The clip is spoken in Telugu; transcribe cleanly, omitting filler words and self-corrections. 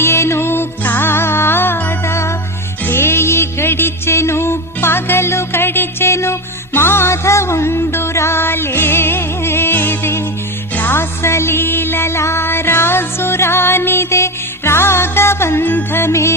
ఆయెను కాదా. రేయి గడిచెను పగలు గడిచెను మాధవుండు రాలేదే. రాసలీలలా రాజు రానిదే రాగబంధమే